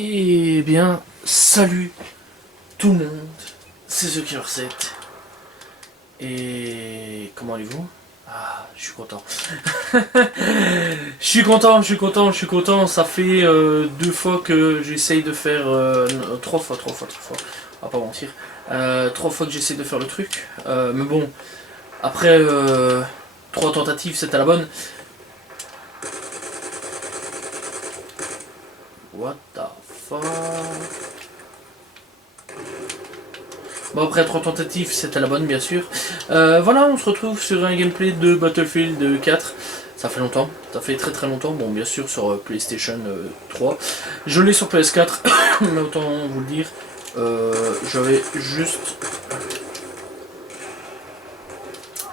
Eh bien, salut tout le monde, c'est The Killer 7. Et comment allez-vous? Ah, je suis content. Je suis content. Ça fait 2 fois que j'essaye de faire... non, 3 fois. On va pas mentir. 3 fois que j'essaye de faire le truc. Mais bon, après 3 tentatives, c'était la bonne. What the fuck? Bon, après 3 tentatives, c'était la bonne, bien sûr. Voilà, on se retrouve sur un gameplay de Battlefield 4. Ça fait longtemps, ça fait très longtemps. Bon, bien sûr, sur PlayStation 3. Je l'ai sur PS4, mais autant vous le dire. J'avais juste...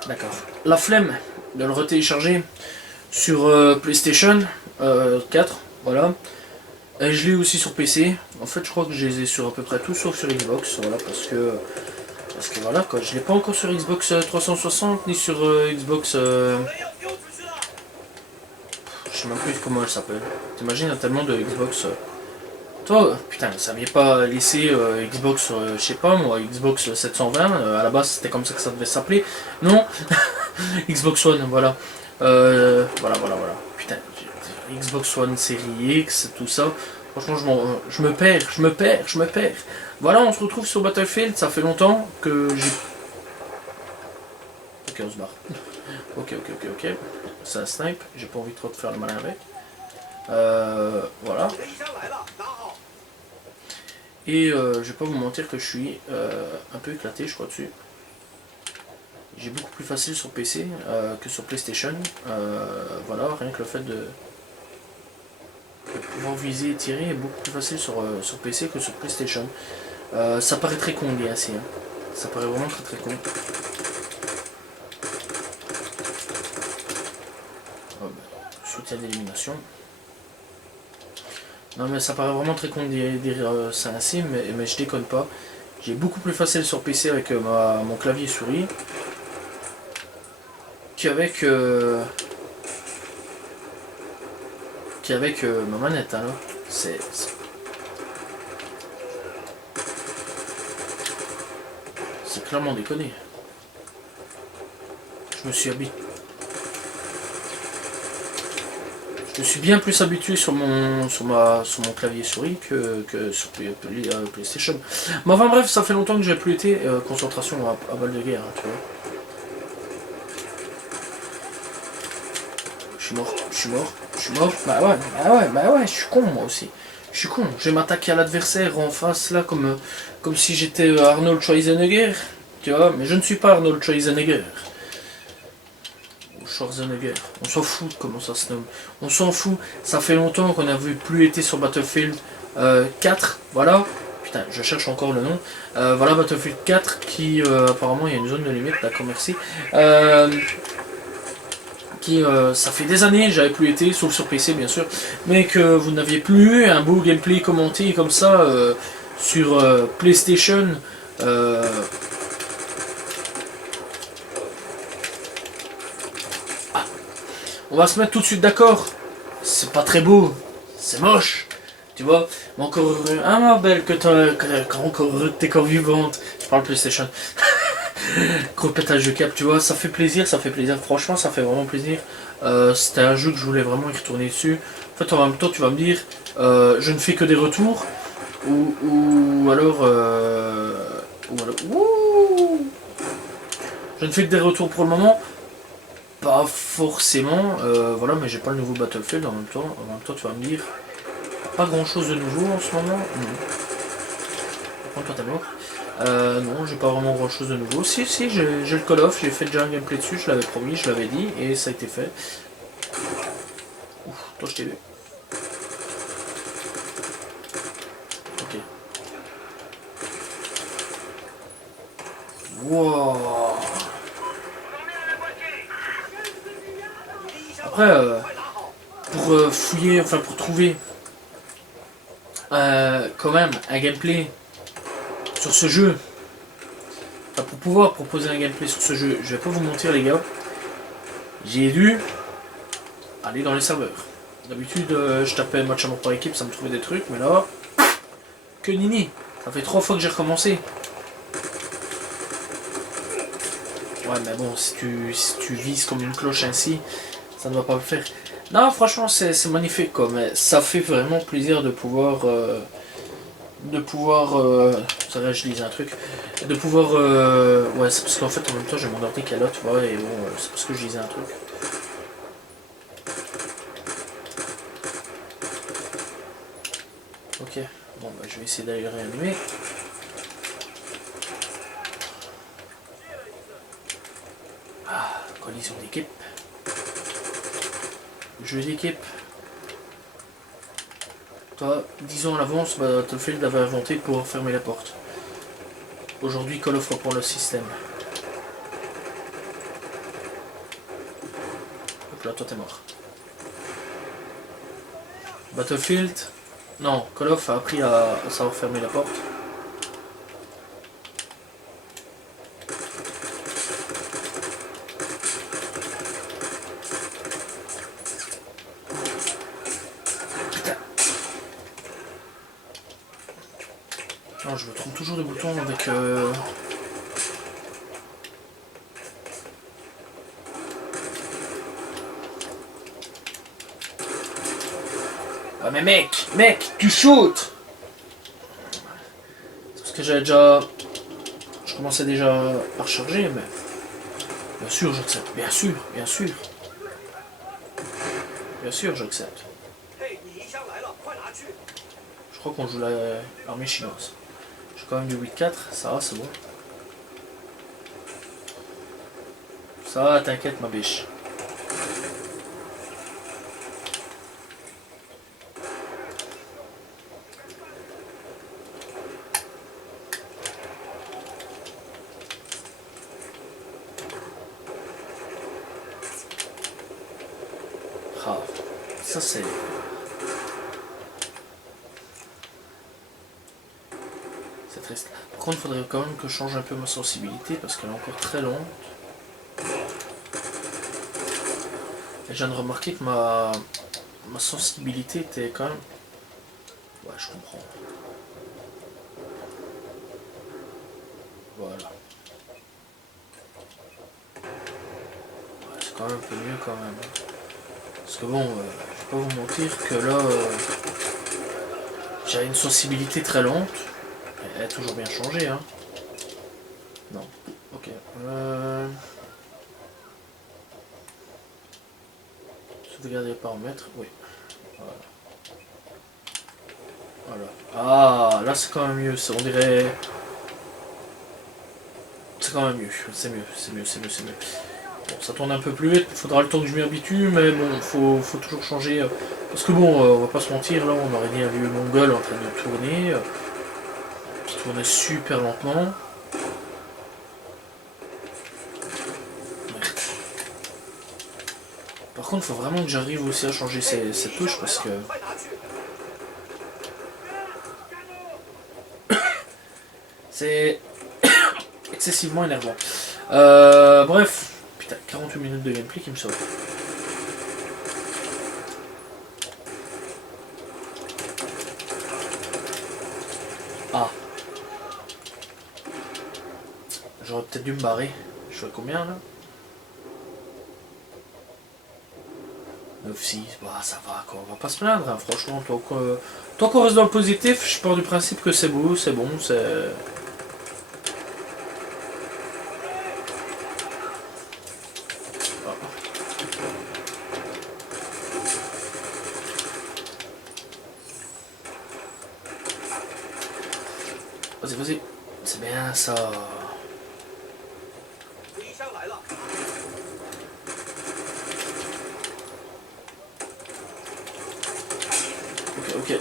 D'accord. La flemme de le retélécharger sur PlayStation 4. Voilà. Et je l'ai aussi sur PC. En fait, je crois que je les ai sur à peu près tout sauf sur Xbox. Voilà, parce que voilà quoi. Je l'ai pas encore sur Xbox 360 ni sur Xbox. Je sais même plus comment elle s'appelle. T'imagines, il y a tellement de Xbox. Toi, putain, ça m'avait pas laissé Xbox, je sais pas moi, Xbox 720. À la base, c'était comme ça que ça devait s'appeler. Non, Xbox One, voilà. Voilà. Putain, Xbox One Série X, tout ça. Franchement, je me perds. Voilà, on se retrouve sur Battlefield. Ça fait longtemps que j'ai... Ok, on se barre. Ok. C'est un snipe. J'ai pas envie trop de faire le malin avec. Voilà. Et je vais pas vous mentir que je suis un peu éclaté, je crois, dessus. J'ai beaucoup plus facile sur PC que sur PlayStation. Voilà, rien que le fait de pouvoir viser et tirer est beaucoup plus facile sur PC que sur PlayStation. Ça paraît très con, les AC. Hein. Ça paraît vraiment très con. Oh, bah, soutien d'élimination. Non mais ça paraît vraiment très con de dire c'est un AC, mais je déconne pas. J'ai beaucoup plus facile sur PC avec mon clavier et souris qu'avec ma manette. Alors c'est clairement déconné. Je me suis bien plus habitué sur mon clavier souris que sur PlayStation. Mais enfin bref, ça fait longtemps que j'ai plus été concentration à balle de guerre, hein, tu vois. Je suis mort. Bah ouais, je suis con moi aussi. Je suis con. Je vais m'attaquer à l'adversaire en face là comme si j'étais Arnold Schwarzenegger. Tu vois, mais je ne suis pas Arnold Schwarzenegger. On s'en fout de comment ça se nomme. On s'en fout. Ça fait longtemps qu'on n'avait plus été sur Battlefield 4. Voilà. Putain, je cherche encore le nom. Voilà Battlefield 4 qui apparemment il y a une zone de limite. D'accord, merci. Ça fait des années j'avais plus été, sauf sur PC bien sûr, mais que vous n'aviez plus eu un beau gameplay commenté comme ça sur PlayStation. On va se mettre tout de suite d'accord. C'est pas très beau, c'est moche, tu vois. Mais encore heureux, ma belle, que t'es encore vivante. Je parle PlayStation. Gros pétage de cap, tu vois, ça fait plaisir, franchement ça fait vraiment plaisir. C'était un jeu que je voulais vraiment y retourner dessus. En fait, en même temps, tu vas me dire, je ne fais que des retours, ou alors, je ne fais que des retours pour le moment, pas forcément, voilà, mais j'ai pas le nouveau Battlefield en même temps. Tu vas me dire, pas grand chose de nouveau en ce moment. Par contre, toi t'es mort. Non, j'ai pas vraiment grand chose de nouveau. Si, j'ai le Call of, j'ai fait déjà un gameplay dessus, je l'avais promis, je l'avais dit, et ça a été fait. Ouf, toi je t'ai vu. Ok. Wow. Après, pour fouiller, enfin pour trouver quand même un gameplay sur ce jeu, enfin, pour pouvoir proposer un gameplay sur ce jeu, je vais pas vous mentir les gars, j'ai dû aller dans les serveurs. D'habitude je tapais match à mort par équipe, ça me trouvait des trucs, mais là Que nini. Ça fait 3 fois que j'ai recommencé. Ouais, mais bon, si tu vises comme une cloche ainsi, ça ne va pas le faire. Non, franchement, c'est magnifique, quoi. Mais ça fait vraiment plaisir de pouvoir... c'est vrai, je lisais un truc. De pouvoir... ouais, c'est parce qu'en fait, en même temps, j'ai mon ordi qui est là, tu vois, et bon, c'est parce que je lisais un truc. Ok, bon, bah, je vais essayer d'aller réanimer. Ah, collision d'équipe. Jeu d'équipe. Toi, 10 ans à l'avance, bah, Battlefield avait inventé pour fermer la porte. Aujourd'hui, Call of reprend le système. Hop là, toi t'es mort. Battlefield, non, Call of a appris à savoir fermer la porte. Putain. Non, je me trompe toujours de bouton avec... Ah mais mec, tu shootes. C'est parce que j'avais déjà... Je commençais déjà à recharger, mais... Bien sûr, j'accepte. Bien sûr, bien sûr. Bien sûr, j'accepte. Je crois qu'on joue l'armée chinoise. J'ai quand même du 8-4, ça va, c'est bon. Ça va, t'inquiète ma biche. Ah, ça c'est... C'est triste. Par contre, il faudrait quand même que je change un peu ma sensibilité parce qu'elle est encore très longue. Et je viens de remarquer que ma sensibilité était quand même... Ouais, je comprends. Voilà. Ouais, c'est quand même un peu mieux quand même. Parce que bon, je vais pas vous mentir que là, j'ai une sensibilité très lente. Elle a toujours bien changé, hein. Non. Ok. Sauvegarder les paramètres, oui. Voilà. Voilà. Ah, là c'est quand même mieux. On dirait... C'est quand même mieux. C'est mieux, c'est mieux, c'est mieux, c'est mieux. Bon, ça tourne un peu plus vite, il faudra le temps que je m'y habitue, mais bon, faut toujours changer. Parce que bon, on va pas se mentir, là, on aurait dit un vieux mongol en train de tourner, qui tournait super lentement. Merde. Par contre, il faut vraiment que j'arrive aussi à changer ces touches, parce que... C'est excessivement énervant. Bref, putain, 48 minutes de gameplay qui me sauve. Ah. J'aurais peut-être dû me barrer. Je fais combien là? 9-6, bah ça va quoi, on va pas se plaindre, hein. Franchement, tant qu'on reste dans le positif, je pars du principe que c'est beau, c'est bon, c'est... Vas-y, vas-y, c'est bien ça. Ok. Et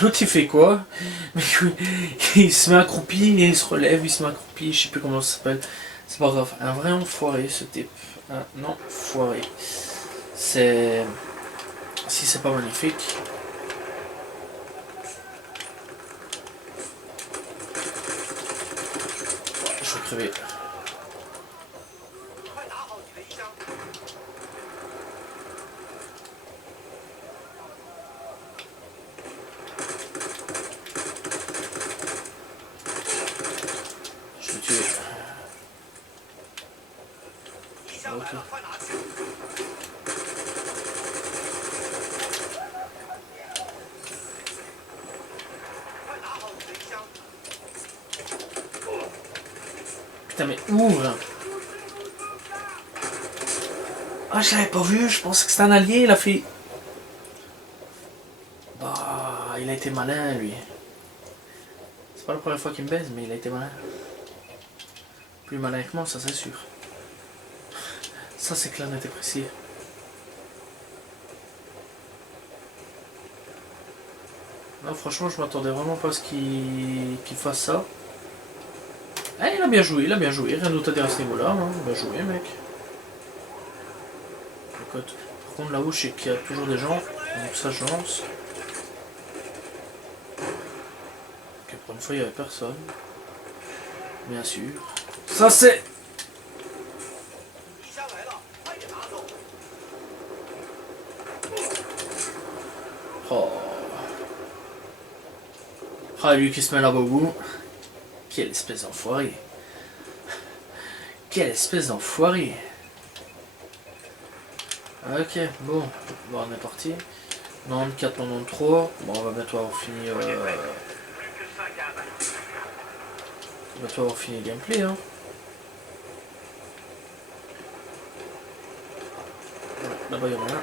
l'autre il fait quoi? Il se met accroupi et il se relève, il se met accroupi, je sais plus comment ça s'appelle. C'est pas grave, un vrai enfoiré ce type. Un enfoiré. C'est... Si c'est pas magnifique... Je vais crever. Putain, mais ouvre. Ah, je l'avais pas vu, je pensais que c'était un allié, il a fait... Bah, il a été malin, lui. C'est pas la première fois qu'il me baise, mais il a été malin. Plus malin que moi, ça c'est sûr. Ça c'est clair, net et précis. Non, franchement, je m'attendais vraiment pas à ce qu'il fasse ça. Ah, il a bien joué, rien d'autre à dire à ce niveau-là. Hein. Bien joué, mec. Écoute, par contre, là-haut, je sais qu'il y a toujours des gens. Donc ça, je lance. Ok, pour une fois, il n'y avait personne. Bien sûr. Ça, c'est... Oh. Ah, lui qui se met là-bas au bout. Quelle espèce d'enfoiré. Quelle espèce d'enfoiré. Ok, bon. Bon, on est parti. 94, 93. Bon, on va bientôt avoir fini... On va bientôt avoir fini le gameplay, hein. Là-bas, il y en a un.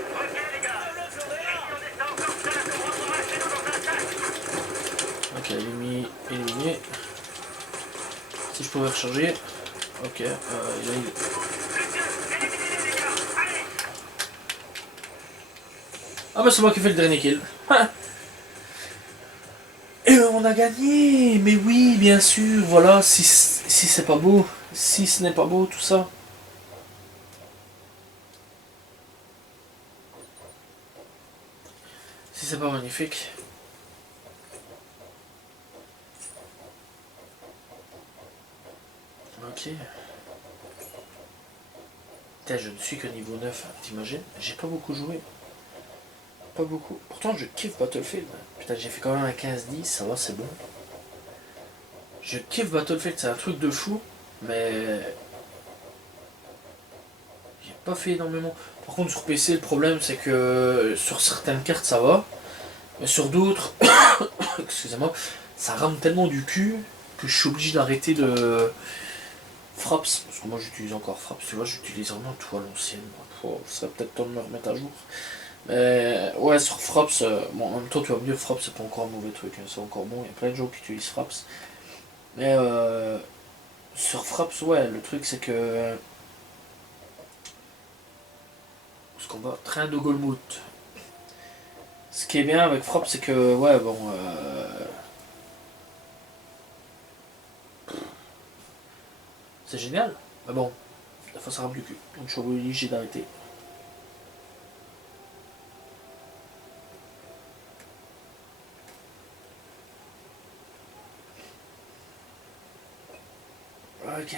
Ok, éliminé. Si je pouvais recharger. Ok, là, Ah bah c'est moi qui fais le dernier kill. Et on a gagné. Mais oui, bien sûr, voilà, si c'est pas beau. Si ce n'est pas beau, tout ça. Si c'est pas magnifique. Ok. Putain, je ne suis que niveau 9, t'imagines? J'ai pas beaucoup joué. Pas beaucoup. Pourtant, je kiffe Battlefield. Putain, j'ai fait quand même un 15-10, ça va, c'est bon. Je kiffe Battlefield, c'est un truc de fou. Mais... j'ai pas fait énormément. Par contre, sur PC, le problème, c'est que sur certaines cartes, ça va. Mais sur d'autres, excusez-moi, ça rame tellement du cul que je suis obligé d'arrêter de... Fraps, parce que moi j'utilise encore Fraps, tu vois, j'utilise vraiment tout à l'ancienne. Oh, ce serait peut-être temps de me remettre à jour. Mais ouais, sur Fraps, bon, en même temps, tu vas me dire, Fraps c'est pas encore un mauvais truc, hein, c'est encore bon, il y a plein de gens qui utilisent Fraps. Mais sur Fraps, ouais, le truc c'est que. Ce combat, train de Golmouth. Ce qui est bien avec Fraps, c'est que, ouais, bon. C'est génial, mais bon, la fois ça rame du cul, donc je suis obligé d'arrêter. Ok.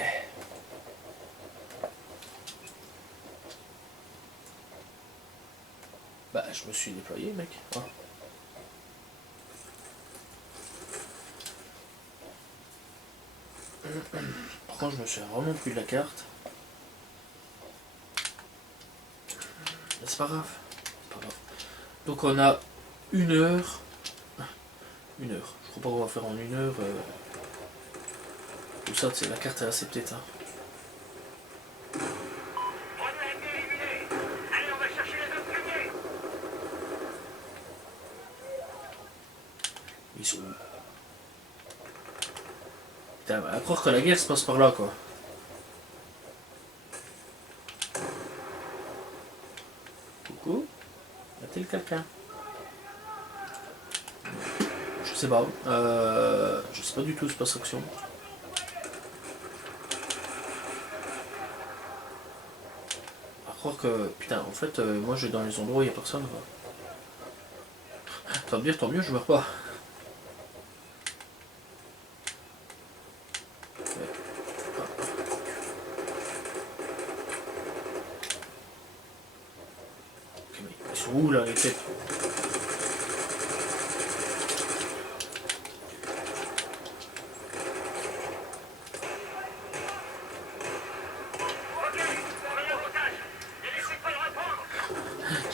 Bah, je me suis déployé, mec. Ah. Par contre, je me suis vraiment pris de la carte. Mais c'est pas grave. C'est pas grave. Donc, on a 1 heure. 1 heure. Je crois pas qu'on va faire en 1 heure. Tout ça, c'est la carte est assez peut-être. Hein. Ils sont où? Putain, à croire que la guerre se passe par là, quoi. Coucou? Y a-t-il quelqu'un? Je sais pas. Je sais pas du tout, c'est pas action. À croire que. Putain, en fait, moi je vais dans les endroits où il y a personne, quoi. Ça va me dire, tant mieux, je meurs pas. Ils sont où là les têtes?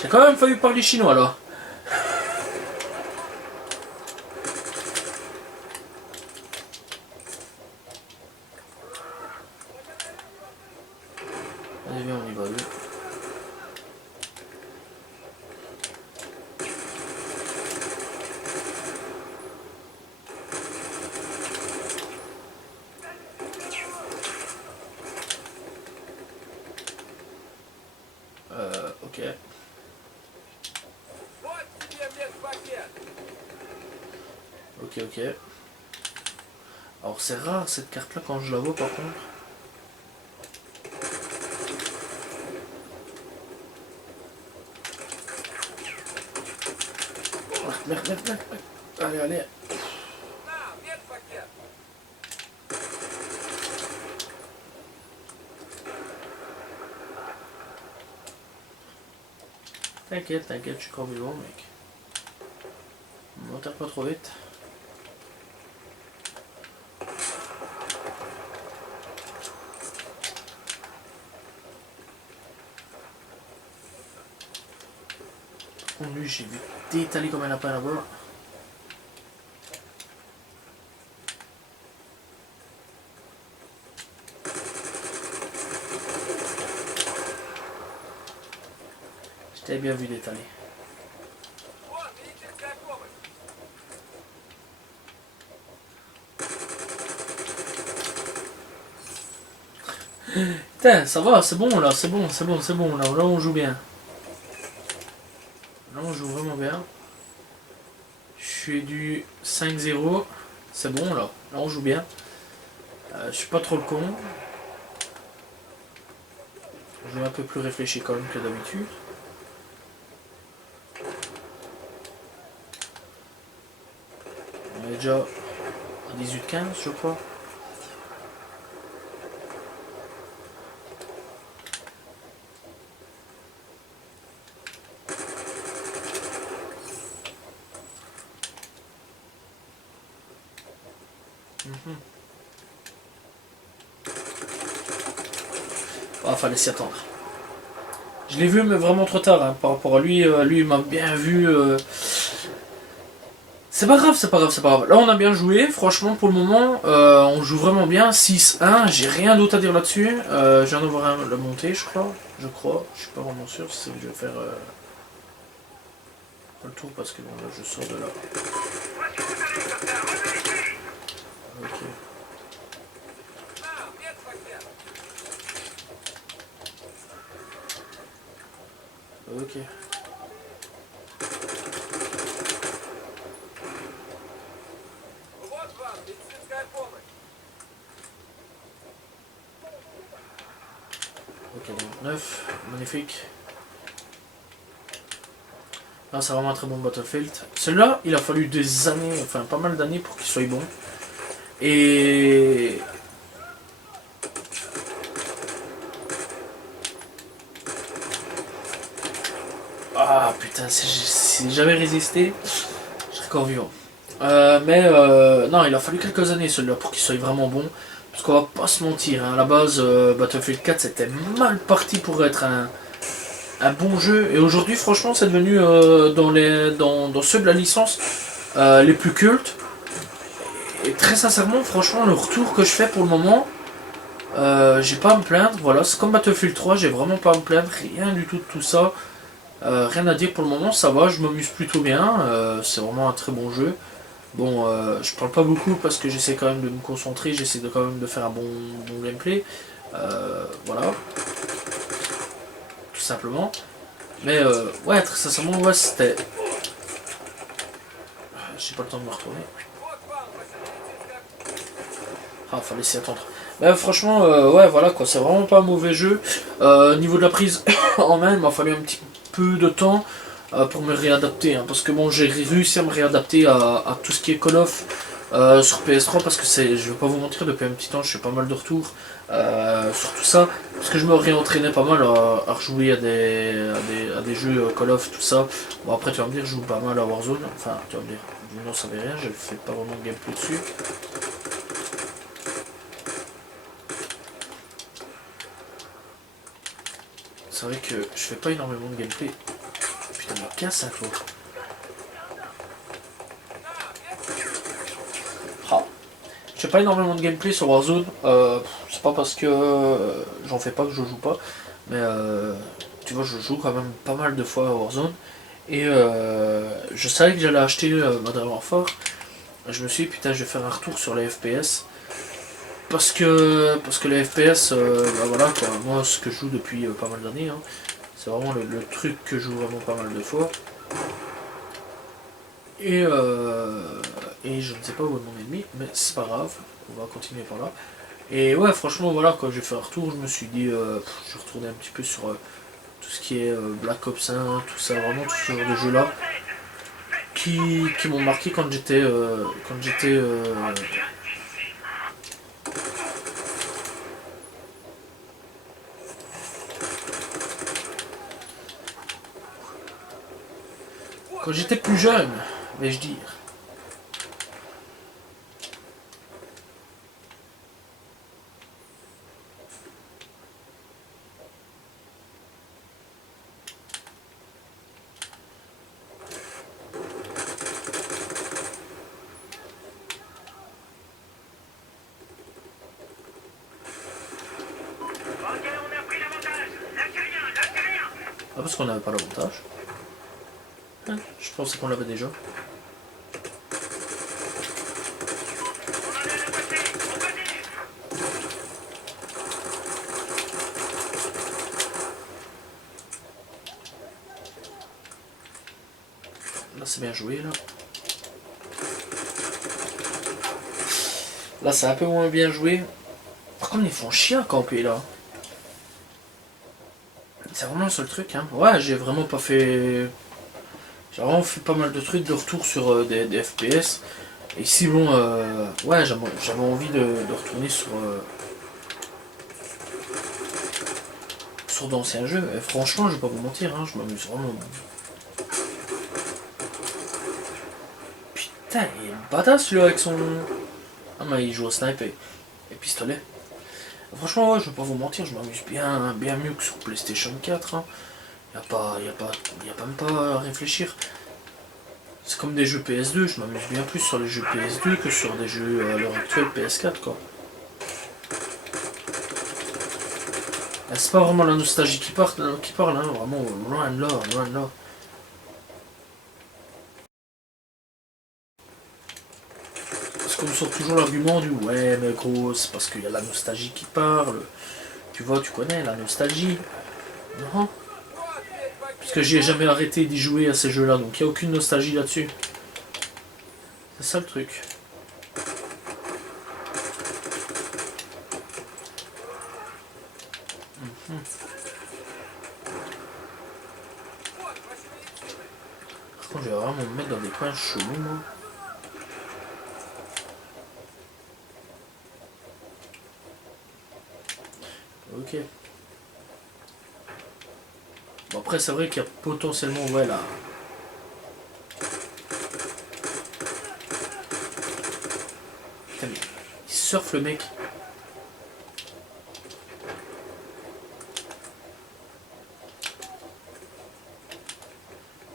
J'ai quand même fallu parler chinois là. Ok, ok. Alors c'est rare cette carte là quand je la vois par contre. Merde, merde, merde. Allez, allez. T'inquiète, t'inquiète, je suis encore vivant, mec. Ne m'enterre pas trop vite. Lui, j'ai vu détaler comme un lapin là-bas. Je t'avais bien vu détaler. Putain, ça va, c'est bon là, c'est bon, c'est bon, c'est bon là, là on joue bien. Là on joue vraiment bien. Je suis du 5-0, c'est bon là, là on joue bien. Je suis pas trop le con. Je vais un peu plus réfléchi quand même que d'habitude. On est déjà à 18-15 je crois. Ah, fallait s'y attendre. Je l'ai vu mais vraiment trop tard hein, par rapport à lui. Lui il m'a bien vu. C'est pas grave, c'est pas grave, c'est pas grave. Là on a bien joué, franchement pour le moment on joue vraiment bien. 6-1, j'ai rien d'autre à dire là-dessus. Je viens de voir la montée je crois. Je suis pas vraiment sûr si je vais faire le tour parce que bon là je sors de là. Ok. Ok. Ok, donc 9, magnifique. Là, c'est vraiment un très bon Battlefield. Celui-là, il a fallu des années, enfin pas mal d'années pour qu'il soit bon. Et... Ah putain, si j'avais résisté, je serais encore vivant. Non, il a fallu quelques années celui-là pour qu'il soit vraiment bon. Parce qu'on va pas se mentir, hein, à la base, Battlefield 4 c'était mal parti pour être un bon jeu. Et aujourd'hui, franchement, c'est devenu dans ceux de la licence les plus cultes. Et très sincèrement, franchement, le retour que je fais pour le moment, j'ai pas à me plaindre. Voilà, c'est comme Battlefield 3, j'ai vraiment pas à me plaindre, rien du tout de tout ça. Rien à dire pour le moment, ça va, je m'amuse plutôt bien. C'est vraiment un très bon jeu. Bon, je parle pas beaucoup parce que j'essaie quand même de me concentrer, j'essaie quand même de faire un bon gameplay. Voilà, tout simplement. Mais ouais, très sincèrement, ouais, c'était. J'ai pas le temps de me retourner. Ah, fallait s'y attendre. Mais franchement, ouais, voilà quoi, c'est vraiment pas un mauvais jeu. Au niveau de la prise en main, il m'a fallu un petit peu de temps pour me réadapter. Hein, parce que bon, j'ai réussi à me réadapter à tout ce qui est Call of sur PS3. Parce que c'est, je vais pas vous mentir, depuis un petit temps, je fais pas mal de retours sur tout ça. Parce que je me réentraînais pas mal à rejouer à des jeux Call of, tout ça. Bon, après, tu vas me dire, je joue pas mal à Warzone. Enfin, tu vas me dire, non, ça veut rien, je fais pas vraiment de gameplay dessus. C'est vrai que je fais pas énormément de gameplay. Putain, mais casse un toi. Ah. Je fais pas énormément de gameplay sur Warzone. C'est pas parce que j'en fais pas que je joue pas. Mais tu vois, je joue quand même pas mal de fois à Warzone. Et je savais que j'allais acheter Modern Warfare. Je me suis dit, putain, je vais faire un retour sur les FPS. Parce que les FPS, bah voilà quoi, moi ce que je joue depuis pas mal d'années, hein, c'est vraiment le truc que je joue vraiment pas mal de fois. Et Et je ne sais pas où est mon ennemi, mais c'est pas grave, on va continuer par là. Et ouais, franchement, voilà, quand j'ai fait un retour, je me suis dit, je vais retourner un petit peu sur tout ce qui est Black Ops 1, tout ça, vraiment tout ce genre de jeux-là, qui m'ont marqué quand j'étais plus jeune, vais-je dire. Ah, parce qu'on n'avait pas l'avantage. Hein, je pensais qu'on l'avait déjà. Là, c'est bien joué, là. Là, c'est un peu moins bien joué. Par contre, ils font chier à camper, là. C'est vraiment le seul truc, hein. Ouais, j'ai vraiment pas fait... J'ai vraiment fait pas mal de trucs de retour sur des FPS. Et si bon, ouais, j'avais envie de retourner sur d'anciens jeux. Et franchement, je vais pas vous mentir, hein, je m'amuse vraiment. Putain, il est badass celui-là avec son... Ah mais il joue au sniper et pistolet. Franchement, ouais, je vais pas vous mentir, je m'amuse bien mieux que sur PlayStation 4. Hein. Y a même pas à réfléchir. C'est comme des jeux PS2, je m'amuse bien plus sur les jeux PS2 que sur des jeux à l'heure actuelle PS4 quoi. C'est pas vraiment la nostalgie qui parle, hein, vraiment loin de là, loin de là. Parce qu'on me sort toujours l'argument du ouais mais gros c'est parce qu'il y a la nostalgie qui parle. Tu vois, tu connais la nostalgie. Non. Parce que j'ai jamais arrêté d'y jouer à ces jeux-là, donc il n'y a aucune nostalgie là-dessus. C'est ça le truc. Par contre, je vais vraiment me mettre dans des coins chelous, moi. Ok. Bon, après, c'est vrai qu'il y a potentiellement, ouais, là. Putain, mais il surfe le mec.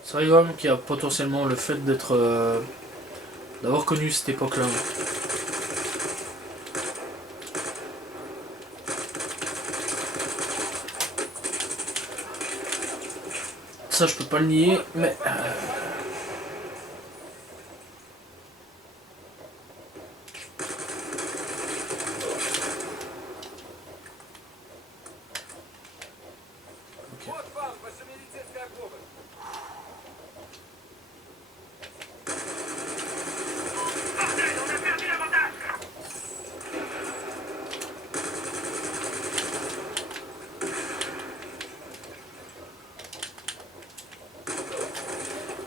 C'est vrai quand même qu'il y a potentiellement le fait d'être. D'avoir connu cette époque-là. Ça, je peux pas le nier, mais. Ok.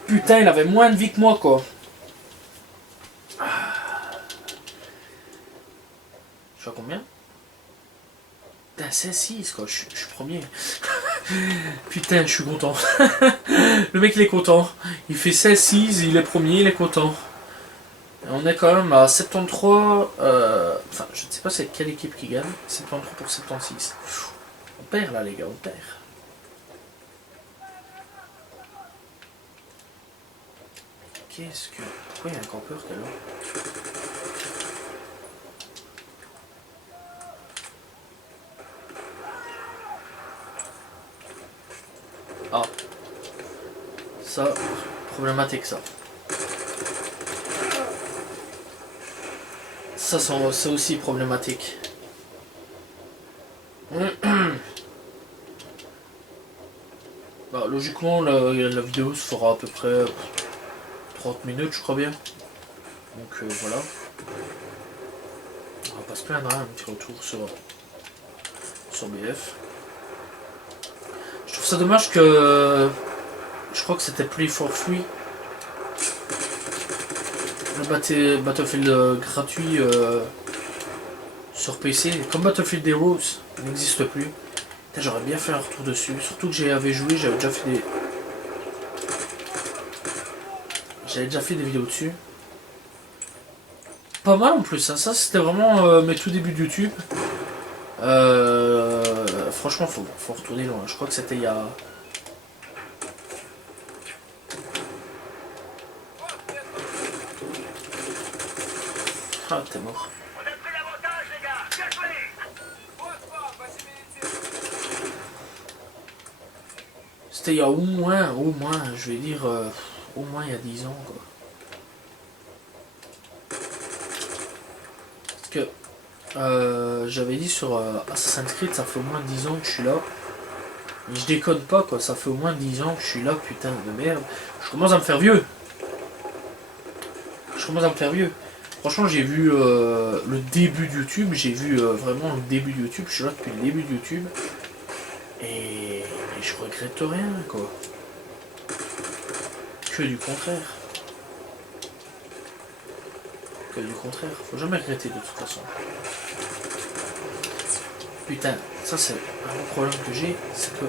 Putain, il avait moins de vie que moi, quoi. Je suis à combien? Putain, 16-6, quoi. Je suis premier. Putain, je suis content. Le mec, il est content. Il fait 16-6, il est premier, il est content. Et on est quand même à 73. Enfin, je ne sais pas c'est quelle équipe qui gagne. 73 pour 76. On perd là, les gars, on perd. Qu'est-ce que. Pourquoi il y a un campeur qui est là? Ah. Ça, problématique ça. Ça, c'est aussi problématique. Bah, logiquement, la vidéo se fera à peu près 30 minutes, je crois bien. Donc voilà. On va pas se plaindre, hein, un petit retour sur BF. Je trouve ça dommage que... Je crois que c'était Play for Free. Le Battlefield gratuit sur PC. Comme Battlefield Heroes n'existe plus. J'aurais bien fait un retour dessus. Surtout que j'avais joué, j'avais déjà fait des... J'avais déjà fait des vidéos dessus. Pas mal en plus, hein. Ça c'était vraiment mes tout débuts de YouTube. Franchement, faut retourner loin. Je crois que c'était il y a... Ah, t'es mort. C'était il y a au moins, je vais dire, au moins il y a 10 ans, quoi. Parce que j'avais dit sur Assassin's Creed, ça fait au moins 10 ans que je suis là. Mais je déconne pas, quoi, ça fait au moins 10 ans que je suis là, putain de merde. Je commence à me faire vieux. Franchement, j'ai vu le début de YouTube, j'ai vu vraiment le début de YouTube, je suis là depuis le début de YouTube. Et je regrette rien, quoi. Que du contraire. Faut jamais regretter de toute façon. Putain, ça c'est un gros problème que j'ai, c'est que...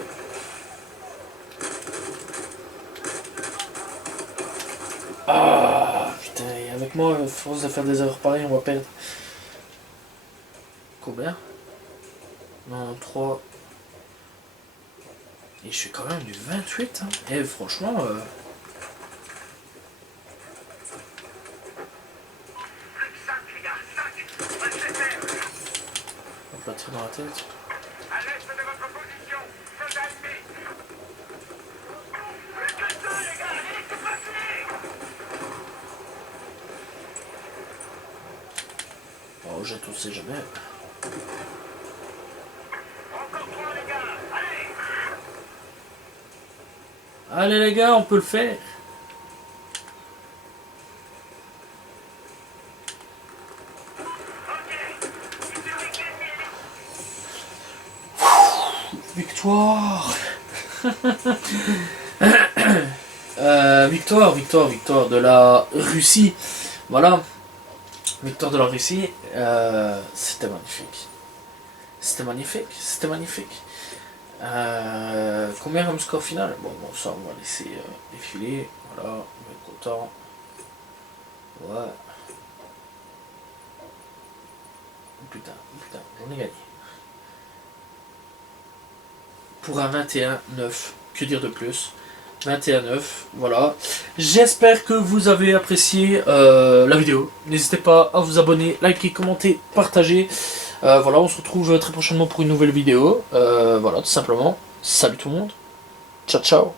Ah putain, et avec moi, à force de faire des erreurs pareilles, on va perdre. Combien? Non, 3. Et je fais quand même du 28, hein. Et franchement... On peut la tirer dans la tête. Oh, jette, on sait jamais. Allez les gars, on peut le faire. Victoire. Victoire de la Russie. Voilà. Victoire de la Russie. C'était magnifique. Combien comme score final? Bon, ça on va laisser défiler. Voilà, on va être content. Ouais. Putain, j'en ai gagné. Pour un 21-9, que dire de plus? 21-9, voilà. J'espère que vous avez apprécié la vidéo. N'hésitez pas à vous abonner, liker, commenter, partager. Voilà, on se retrouve très prochainement pour une nouvelle vidéo. Voilà, tout simplement. Salut tout le monde. Ciao, ciao.